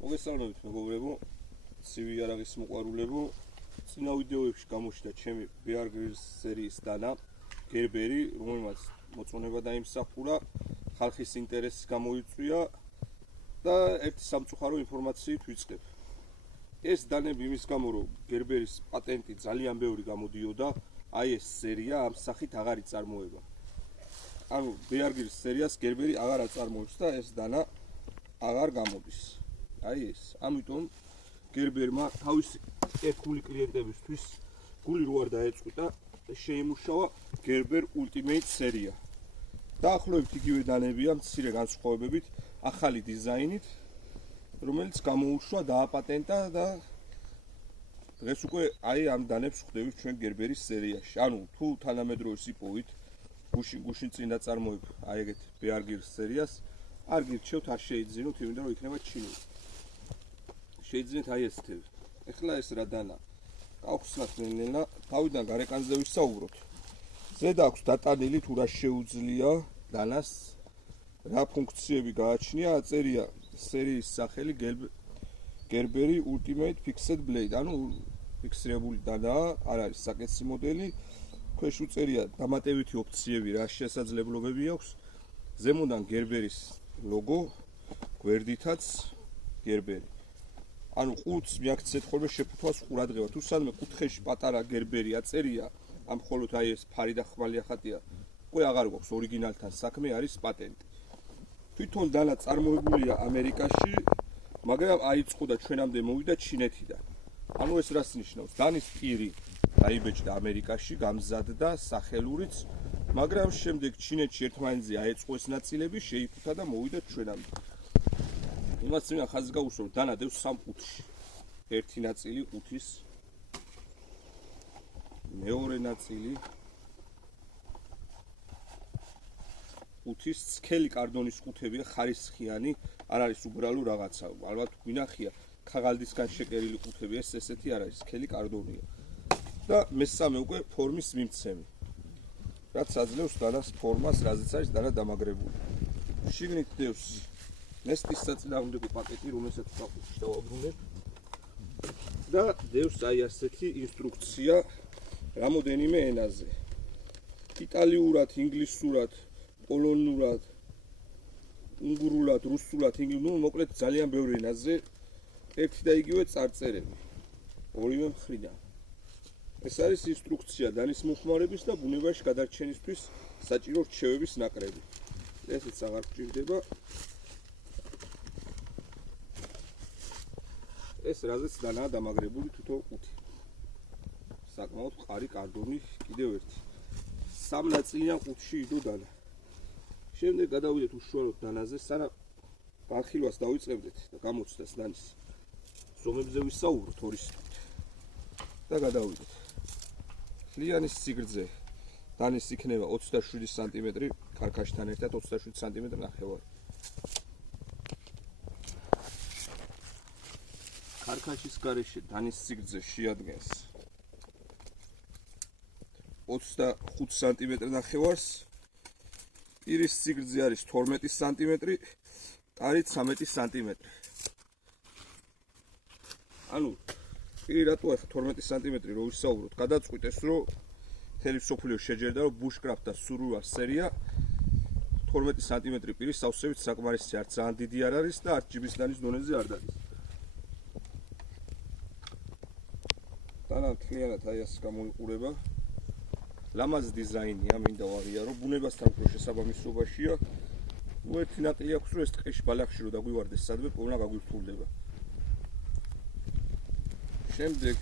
მოგესალმებით მეგობრებო, ცივი იარაღის მოყვარულებო. წინა ვიდეოებში გამოჩნდა ჩემი Bear Grylls სერიის დანა გერბერი, რომელმაც მოწონება დაიმსახურა, ხალხის ინტერესს გამოიწვია და ერთი სამწუხარო ინფორმაციით ვიწყებ. ეს დანები იმის გამო, რომ გერბერის პატენტი ძალიან ბევრი გამოდიოდა, აი ეს სერია ამ სახით აღარ იწარმოება. ანუ Bear Grylls სერიას გერბერი აღარ აწარმოებს და ეს დანა აღარ გამოდის. აი ეს, ამიტომ გერბერმა თავისი ერთგული კლიენტებისთვის გული რო არ დაეწყვიტა, შეიმუშავა Gerber Ultimate სერია. დაახლოებით იგივე დანებია, მცირე განსხვავებებით, ახალი დიზაინით, რომელიც გამოუშვა, დააპატენტა და დღეს უკვე აი ამ დანებს ხვდებით ჩვენ Gerberis სერიაში. ანუ თუ თანამედროვე იპოვით გუშინ წინ დაწარმოებ აი ეგეთ Bear Grylls სერიას, არ გირჩევთ, არ შეიძინოთ, იმიტომ რომ იქნება ჩინური. შეიძინეთ აი ესეთები. ეხლა ეს რა დანა? გავხსნათ ნელ-ნელა, თავიდან გარეკანზე ვისაუბროთ. ზედა აქვს დატანილი თუ რა შეუძლია დანას, რა ფუნქციები გააჩნია, აწერია სერიის სახელი Gerber Ultimate Fixed Blade, ანუ ფიქსირებული დანაა, არ არის საკეცი მოდელი. ქვეშ უწერია დამატებითი ოფციები, რა შესაძლებლობები აქვს. ზემოდან Gerberis ლოგო, გვერდითაც Gerberi. ანუ ყუთს მიაქცეთ ხოლმე შეფუთვას ყურადღება. თუ სადმე კუთხეში პატარა Gerberi აწერია, ამ მხოლოდ აი ეს ფარი და ხმალი ახატია, უკვე აღარ გვაქვს ორიგინალთან საქმე, არის პატენტი. თვითონ დანა წარმოებულია ამერიკაში, მაგრამ აიწყო და ჩვენამდე მოვიდა ჩინეთიდან. ანუ ეს რას ნიშნავს? დანის პირი დაიბეჭდა ამერიკაში, გამზადდა სახელურიც, მაგრამ შემდეგ ჩინეთში ერთმანეთზე აეწყო ეს ნაწილები, შეიფუთა და მოვიდა ჩვენამდე. იმას წინა ხაზს გაუსვა, რომ დანა დევს სამ ყუთში. ერთი ნაწილი ყუთის, მეორე ნაწილი ყუთის, სქელი კარდონის ყუთებია, ხარისხიანი, არ არის უბრალო რაღაცა. ალბათ გვინახია ქაღალდისგან შეკერილი ყუთები, ეს ესეთი არ არის, სქელი კარდონია. და მესამე უკვე ფორმის მიმცემი. რაც აძლევს დანას ფორმას, რაზეც არის დანა დამაგრებული. შიგნით დევს ნესტის საწინააღმდეგო პაკეტი, რომელსაც საფუძვლად დავაბრუნებ და დევს აი ასეთი ინსტრუქცია რამოდენიმე ენაზე. იტალიურად, ინგლისურად, პოლონურად, უნგრულად, რუსულად, მოკლედ ძალიან ბევრი ენაზე ერთი და იგივე წარწერები. ორივე მხრიდან. ეს არის ინსტრუქცია დანის მოხმარების და ბუნებაში გადარჩენისთვის საჭირო რჩევების ნაკრები. ესეც აღარ გჭირდება. ეს რაზეც დანაა დამაგრებული თვითონ ყუთი. საკმაოდ მყარი კარდონი კიდევ ერთი. სამ ნაწილიან ყუთში იდო დანა. შემდეგ გადავიდეთ უშუალოდ დანაზე, სანამ განხილვას დავიწყებდეთ და გამოცდას დანის ზომებზე ვისაუბროთ ორის და გადავიდეთ. ხლიანის სიგრძე დანის იქნება 27 სანტიმეტრი, კარქაშთან ერთად 27 სანტიმეტრი ნახევარი. კარქაშის გარეშე დანის სიგრძე შეადგენს 25 სანტიმეტრი ნახევარს, პირის სიგრძე არის 12 სანტიმეტრი, კარი 13 სანტიმეტრი. ანუ პირი რატო ახლა 12 სანტიმეტრი რო ვისაუბროთ, გადაწყვიტეს რომ მთელი მსოფლიო შეჯერდა რომ Bushcraft და Survival სერია 12 სანტიმეტრი პირის სავსებით საკმარისი არ ძალიან დიდი არ არის და არც ჯიბის დანის დონეზე არ დადის. დანა მთლიანად აი ასე გამოიყურება. ლამაზი დიზაინია, მინდა ვაღიარო, ბუნებასთან უფრო შესაბამისობაშია. ერთი ნაკლი აქვს, რომ ეს ტყეში ბალახში რო დაგვივარდეს სადმე, პოვნა გაგვირთულდება. შემდეგ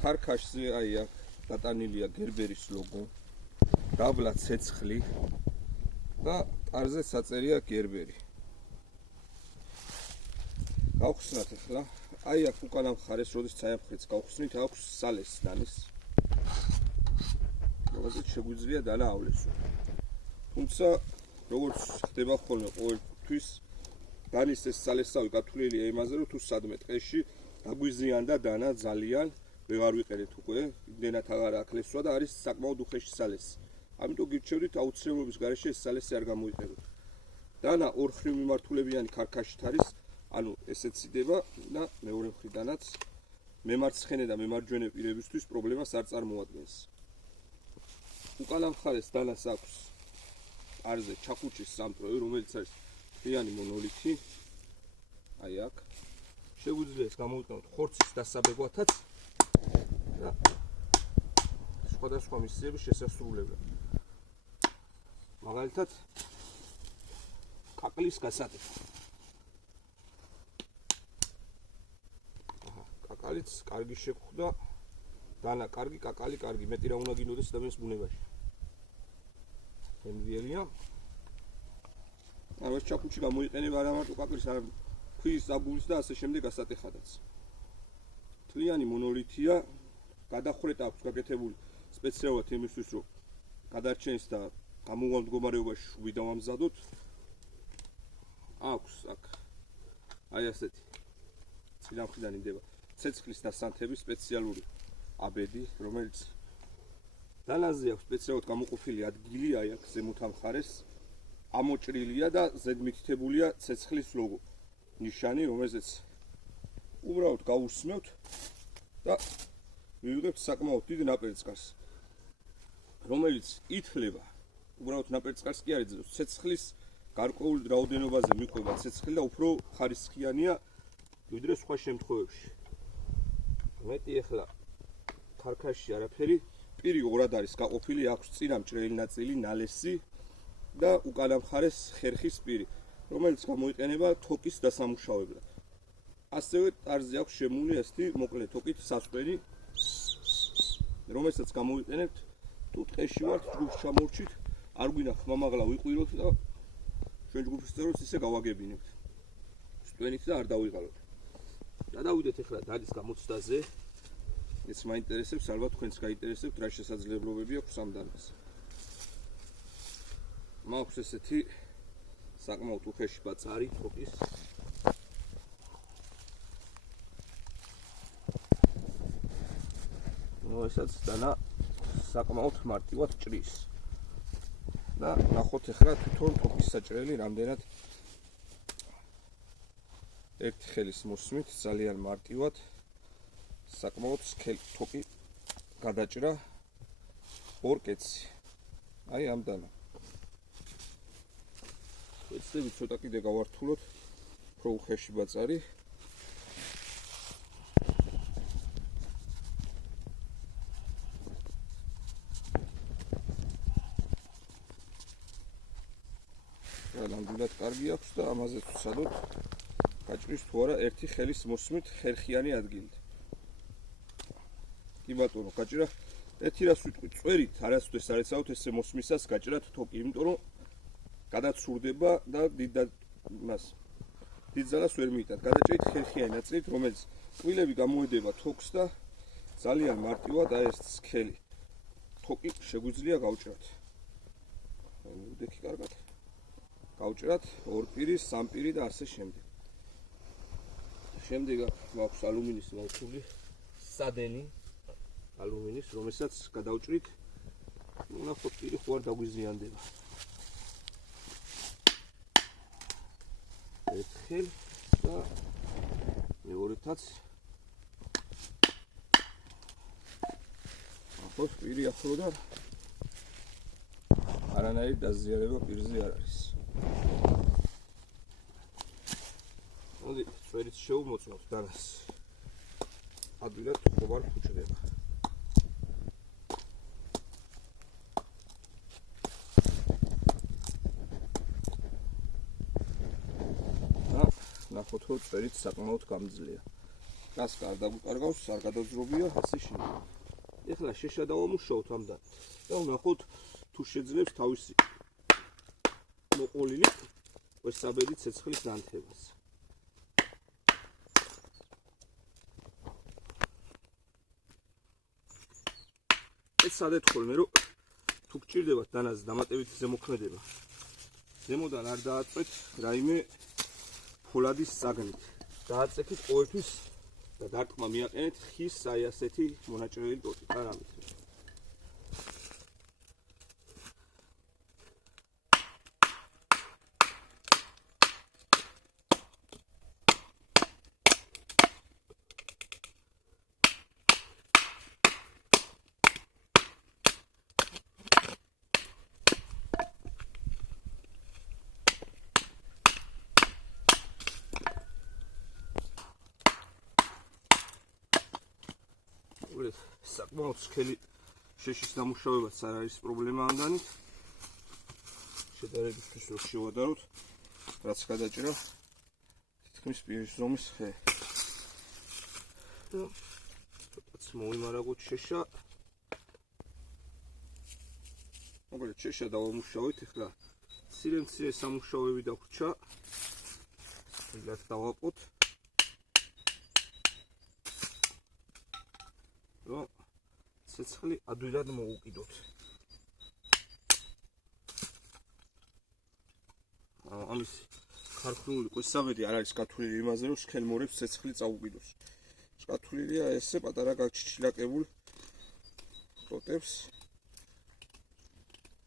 ქარქაშზე აი აქ დატანილია Gerberis ლოგო, დაბლა ცეცხლი და ტარზე საწერია Gerberi. გავხსნათ ახლა. აი აქ უკანა მხარეს, როდესაც აი ამ მხრეთს გავხსნით, აქვს სალესი დანის. რომელზეც შეგვიძლია დანაავლესო. თუმცა, როგორც ხდება ხოლმე ყოველთვის, დანის ეს სალესავი გათვლილია იმაზე, რომ თუ სადმე ტყეში დაგვიზიანდა დანა ძალიან, ვეღარ ვიყენეთ უკვე, იმდენად აღარ აკლესვა და არის საკმაოდ უხეში სალესი. ამიტომ გირჩევდით აუცილებლობის გარეშე ეს სალესი არ გამოიყენოთ. დანა ორ ხრივ მიმართულებიანი ქარქაშით არის, ანუ ესეც იდება და მეორე მხრიდანაც მემარცხენე და მემარჯვენე პირებისთვის პრობლემას არ წარმოადგენს. უკანა მხარეს დანას აქვს არზე ჩახუჩის სამტვრევი, რომელიც არის მთლიანი მონოლითი. აი აქ შეგვიძლია ეს გამოვიყენოთ ხორცის დასაბეგვათაც და სხვადასხვა მისიების შესასრულებლად. მაგალითად კაკლის გასატეხი. კაკალიც კარგი შეგხვდა, დანა კარგი, კაკალი კარგი, მეტი რა უნდა გინდოდეს ადამიანის ბუნებაში. ემბიელია. ანუ ეს ჩაკუჩი გამოიყენება არა მარტო კაკლის, არამედ ქვის საბულის და ასე შემდეგ გასატეხადაც. მთლიანი მონოლითია, გადახრეტა აქვს გაკეთებული სპეციალურად იმისთვის, რომ გადარჩენს და გამოუვალ მდგომარეობაში შუბი დავამზადოთ. აქვს აქ აი ასეთი წინა მხრიდან იმდება ცეცხლის დასანთების სპეციალური აბედი, რომელიც დანაზე აქვს სპეციალურად გამოყოფილი ადგილი, აი აქ ზემოთ ამ მხარეს ამოჭრილია და ზედმითითებულია ცეცხლის ლოგო ნიშანი, რომელზეც უბრალოდ გავუსმევთ და მივიღებთ საკმაოდ დიდ ნაპერწკალს, რომელიც ითვლება უბრალოდ ნაპერწკალს კი არ ეძებს, ცეცხლის გარკვეულ რაოდენობაზე მიყვება ცეცხლი და უფრო ხარისხიანია ვიდრე სხვა შემთხვევებში. მეტი ახლა ქარქაში არაფერი, პირი ორად არის გაყოფილი, აქვს წინა მჭრელი ნაწილი, ნალესი და უკანა მხარეს ხერხის პირი, რომელიც გამოიყენება თოკის დასამუშავებლად. ასევე ტარზე აქვს შემული ასეთი მოკლე თოკით სასვენი, რომელსაც გამოიყენებთ თუ ტყეში ვართ, ჯგუფს ჩამორჩით, არ გვინდა ხმამაღლა ვიყვიროთ და ჩვენ ჯგუფის წევრებს ისე გავაგებინებთ. სტვენით და არ დავიღალოთ. გადავიდეთ ახლა დადის გამოცდაზე. ეს მაინტერესებს, ალბათ თქვენც გაინტერესებთ, რა შესაძლებლობები აქვს ამ დანას. მაქვს ესეთი საკმაოდ უხეში ბაწარი თოკის. ესაც დანა საკმაოდ მარტივად ჭრის. და ნახოთ ახლა თვითონ თოკის საჭრელი რამდენად ერთი ხელის მოსმით ძალიან მარტივად საკმაოდ სქელი თოკი გადაჭრა ორ კეცი. აი ამ დანა. ეცდები ცოტა კიდე გავართულოთ, უფრო უხეში ბაწარი. ნამდვილად კარგი აქვს და ამაზე ვცადოთ გაჭრის თუ არა ერთი ხელის მოსმით ხერხიანი ადგილით. კი ბატონო, გაჭრა ერთი რას ვიტყვი, წვერით არასოდეს არ ეცავთ ესე მოსმისას გაჭრათ თოკი, იმიტომ რომ გადაცურდება და დიდ ძალას ვერ მიიტანთ. გადაჭრით ხერხიანი ნაწილით, რომელიც კბილები გამოედება თოკს და ძალიან მარტივად აი ეს სქელი თოკი შეგვიძლია გავჭრათ. მივდექი კარგად. გავჭრათ ორ პირის, სამ პირი და ასე შემდეგ. შემდეგ აქვს ალუმინის მოვხული სადენი, ალუმინის, რომელსაც გადავჭრით, ნახოთ პირი ხო არ დაგვიზიანდება. ერთხელ და მეორეთაც ნახოთ პირი ახლო და არანაირი დაზიანება პირზე არ არის. მოდი წვერით შევმოწმოთ დანას. ადვილად ხوبარ ფუჭდება. ნახოთ რომ წვერით საკმაოდ გამძლეა. გასკა არ დაგვიკარგავს, არ გადაძრობია, ასე შეიძლება. ეხლა შეშა დავამუშავოთ ამ დანას. და ვნახოთ თუ შეძლებს თავისი მოყოლილი ეს საბედი ცეცხლის განთებას. ეს სადეთ ხოლმე რომ თუ გჭირდებათ დანას დამატებითი ზემოქმედება. ზემოდან არ დააწყვეთ რაიმე ფოლადის საგნით. დააწექით ყოველთვის და დარტყმა მიაყენეთ ხის აი ასეთი მონაჭრელი ტოტი, არამით. მოგილეთ საკმაოდ სქელი შეშის დამუშავებაც არ არის პრობლემა ამდანით. შედარებისთვის რო შევადაროთ, რაც გადაჭრა თითქმის პირის ზომის ხე. ცოტაც მოიმარაგოთ შეშა. მოკლედ შეშა დავამუშავეთ, ეხლა მცირე სამუშაოები დაგვრჩა. მილად დავაყოთ. რომ ცეცხლი ადვილად მოუკიდოთ. ამის ხარხნული კვესავედი არ არის გათვლილი იმაზე, რომ სქელმორებს ცეცხლი წაუკიდოს. გათვლილია ესე პატარა გაჩიჩილაკებულ პროტებს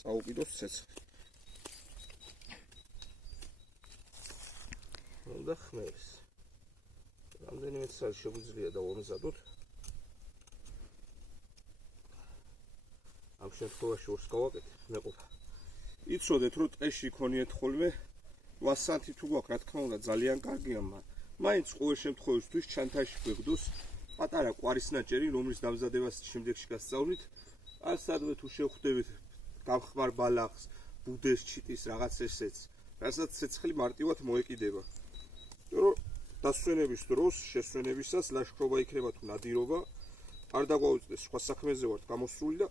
წაუკიდოს ცეცხლი. უნდა ხმებს. რამდენიმე წელი შეგვიძლია დავამზადოთ. ამ შემთხვევაში ორს გავაკეთებ, მეყოფა. იცოდეთ, რომ ტყეში იქონიეთ ხოლმე 8 სანტი თუ გვაქვს, რა თქმა უნდა, ძალიან კარგია, მაინც ყოველ შემთხვევაში ჩანთაში გვეგდოს პატარა ყვარის ნაჭერი, რომლის დამზადებას შემდეგში გასწავლით. ან სადღე თუ შევხვდებით გამხმარ ბალახს, ბუდეს, ჩიტის, რაღაც ესეც, რასაც ცეცხლი მარტივად მოეკიდება. რომ დასვენების დროს, შესვენებისას ლაშქრობა იქნება თუ ნადირობა, არ დაგვაუწყდეს, სხვა საქმეზე ვართ გამოსული და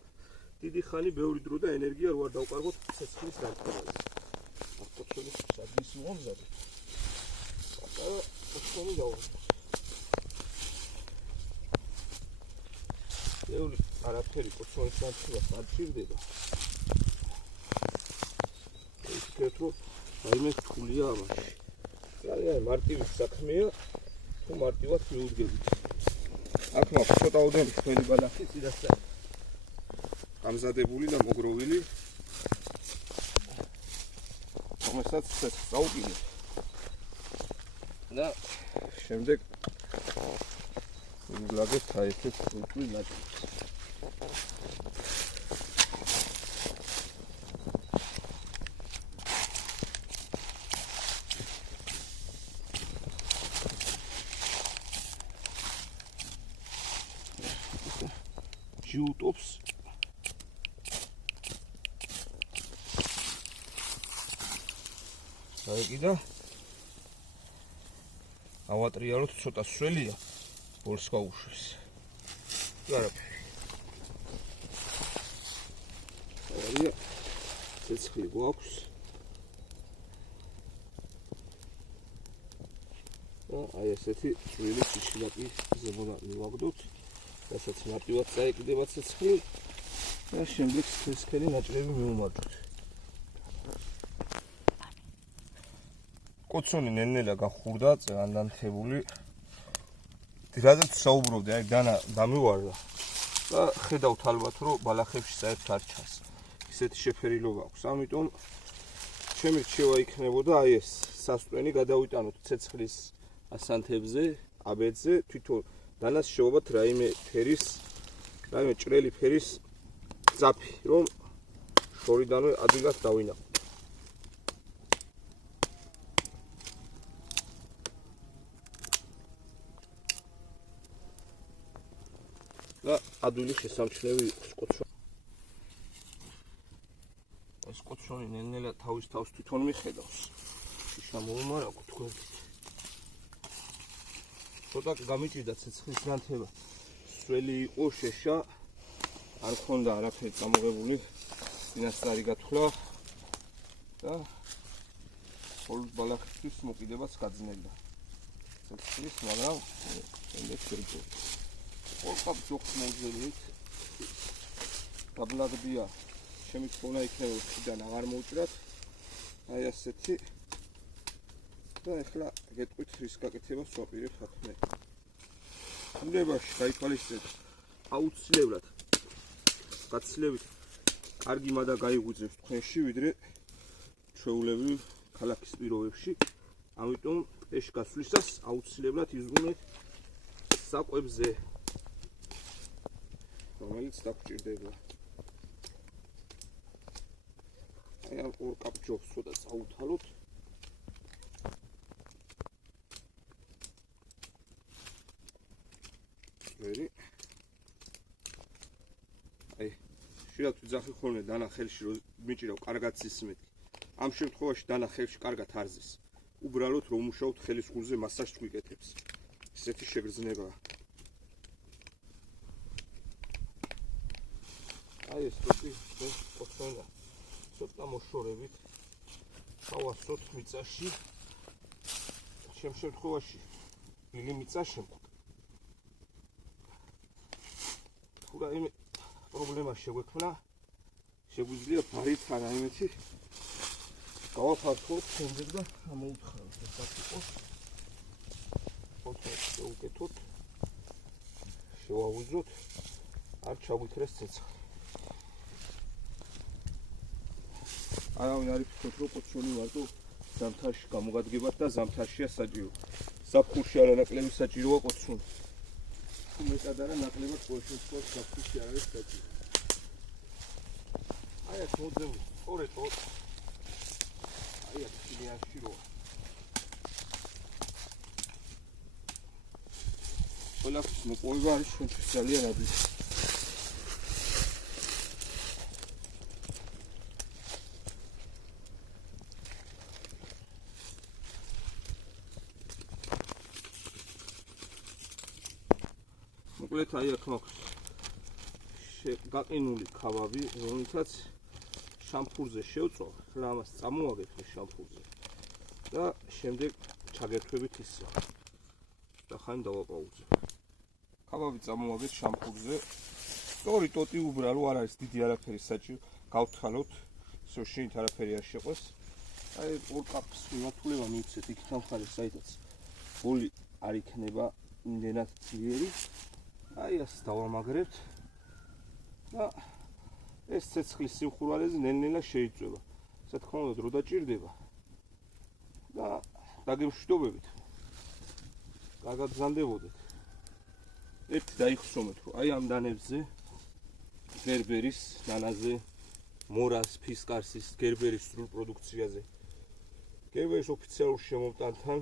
დიდი ხანი ბევრი დრო და ენერგია რო არ დავკარგოთ ცეცხლის დამყარებას. კოცონის სადის მომზადე. პატარა კოცონი დავამზადე. ბევრი არაფერი კოცონის დამხებას არ ჭირდება. ისეთ რომ რაიმე თულია ამაში. ძალიან მარტივი საქმეა, თუ მარტივად მიუდგებით. აქ მაქვს ცოტა ოდენი ხმელი ბალახი წინასწარ. გამზადებული და მოგროვილი. რომელსაც ცეცხლს წაუკიდეთ. და შემდეგ ვიგლაგებთ აი ესეთ რუჭი ნაჭერს. ჯიუტობს აიგიდა ავატრიალოთ ცოტა სველია ბოლს გაუშვეს არაფერი არია ცეცხლი გვაქვს აი ესეთი წვილი შიშლაპი ზემოდან მივაგდოთ რასაც მარტივად წაეკიდება ცეცხლი და შემდეგ ცეცხლი ნაჭრები მივუმარჯვოთ. კოცონი ნელ-ნელა გახურდა, წევანდანთებული. რადგან საუბრობდი, აი დანა დამივარდა და ხედავთ ალბათ, რომ ბალახებში საერთოდ არ ჩანს. ისეთი შეფერილობა აქვს. ამიტომ ჩემი რჩევა იქნებოდა აი ეს სასტვენი გადავიტანოთ ცეცხლის ასანთებზე, აბედზე, თვითონ დანას შევაბათ რაიმე ფერის, რაიმე ჭრელი ფერის ძაფი, რომ შორიდანვე ადვილად დავინახოთ. და ადვილი შესამჩნევი იყოს კოცონი. ეს კოცონი ნელ-ნელა თავის თავს თვითონ მიხედავს. შიშა მოუმარაგო თქვენით. ცოტა გამიჭირდა ცეცხლის განთება. სველი იყო შეშა. არ ქონდა არაფერი წამოღებული. წინასწარი გათვლა და ხოლმე ბალახისთვის მოკიდებაც გაძნელდა. ცეცხლის, მაგრამ შემდეგ შეიძო. ორკապ ჯოხს მოვძებნით. დაბლაგდია. ჩემი თხოვნა იქნება ვთიდან აღარ მოვჭრათ. აი ასეთი. და ეხლა გეტყვით რის გაკეთებას ვაპირებ აქ მე. უნებაში გაითვალისწინეთ აუცილებლად გაცილებით კარგი მადა გაიღვიძებს თქვენში ვიდრე ჩვეულებრივ ქალაქის პირობებში. ამიტომ ეს გასვლისას აუცილებლად იზღუნეთ საკვებზე რომელიც დაგჭირდება. აი ამ ორ კაპ ჯოხს ცოტა წაუთავოთ. ვერი ხშირად ვიძახი ხოლმე დანა ხელში რომ მიჭირავ კარგად სისმეთი. ამ შემთხვევაში დანა ხელში კარგად არ ზის. უბრალოდ რომ უმუშაოთ ხელის ხურზე მასაჟს ვიკეთებს. ესეთი შეგრძნებაა. აი ეს ტოტი ოქრონა. ცოტა მოშორებით გავასწოთ მიწაში. ჩემ შემთხვევაში ილი მიწა შემკ. თუ რაიმე პრობლემა შეგვექმნა, შეგვიძლია ბარით ან აიმეთი გავაფართოვოთ შემდეგ და ამოუთხაროთ ეს აკეთოს. ოთხი შევუკეთოთ. შევავუძოთ. არ ჩავიქრეს ცეცხლი. არავინ არ იფიქროთ რომ კოცონი მარტო ზამთარში გამოგადგებათ და ზამთარშია საჭირო. ზაფხულში არანაკლები საჭიროა კოცონი. თუ მეტად არა ნაკლებად ყოველ შემთხვევაში ზაფხულში არ არის საჭირო. აი ეს მოძები, სწორედ აი ეს ჩილიანში როა. ყველაფრის მოპოვება არის ჩვენთვის ძალიან ადვილი. მოკლედ აი აქ მაქვს გაყინული ქავავი, რომელსაც შამპურზე შევწვა, ახლა ამას წამოვაგებთ შამპურზე და შემდეგ ჩაგერთვებით ისე. და ხანი დავაპაუზებ. ქავავი წამოვაგეთ შამპურზე. სწორი ტოტი უბრალო არ არის დიდი არაფერი საჭირო. გავთხალოთ, ისე შენით არაფერი არ შეყვეს. აი ორ კაფის მიმართულება მივცეთ იქით ამ ხარეს, საიდაც ბოლი არ იქნება იმდენად ძლიერი. აი ასე დავამაგრებთ და ეს ცეცხლის სიმხურვალეზე ნელ-ნელა შეიწვება. რა თქმა უნდა, დრო დაჭირდება და დაგემშვიდობებით. კარგად გზანდებოდეთ. ერთი დაიხსომეთ, რომ აი ამ დანებზე გერბერის ნანაზე, მორას, ფისკარსის, გერბერის სრულ პროდუქციაზე. გერბერის ოფიციალურ შემომტანთან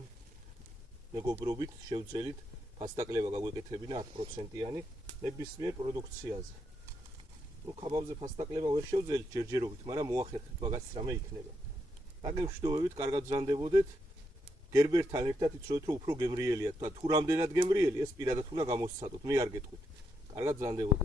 მეგობრობით შევძელით ფასტაკლება გაგვეკეთებინა 10%-იანი ნებისმიერ პროდუქციაზე. ნუ ქაბავზე ფასტაკლება ვერ შევძელით ჯერჯერობით, მაგრამ მოახერხეთ მაგას რამე იქნება. დაგემშვიდობებით, კარგად გზანდებოდეთ. გერბერთან ერთად იცოდეთ, რომ უფრო გემრიელია. თუ რამდენად გემრიელი, ეს პირადად უნდა გამოსცადოთ. მე არ გეტყვით. კარგად გზანდებოდეთ.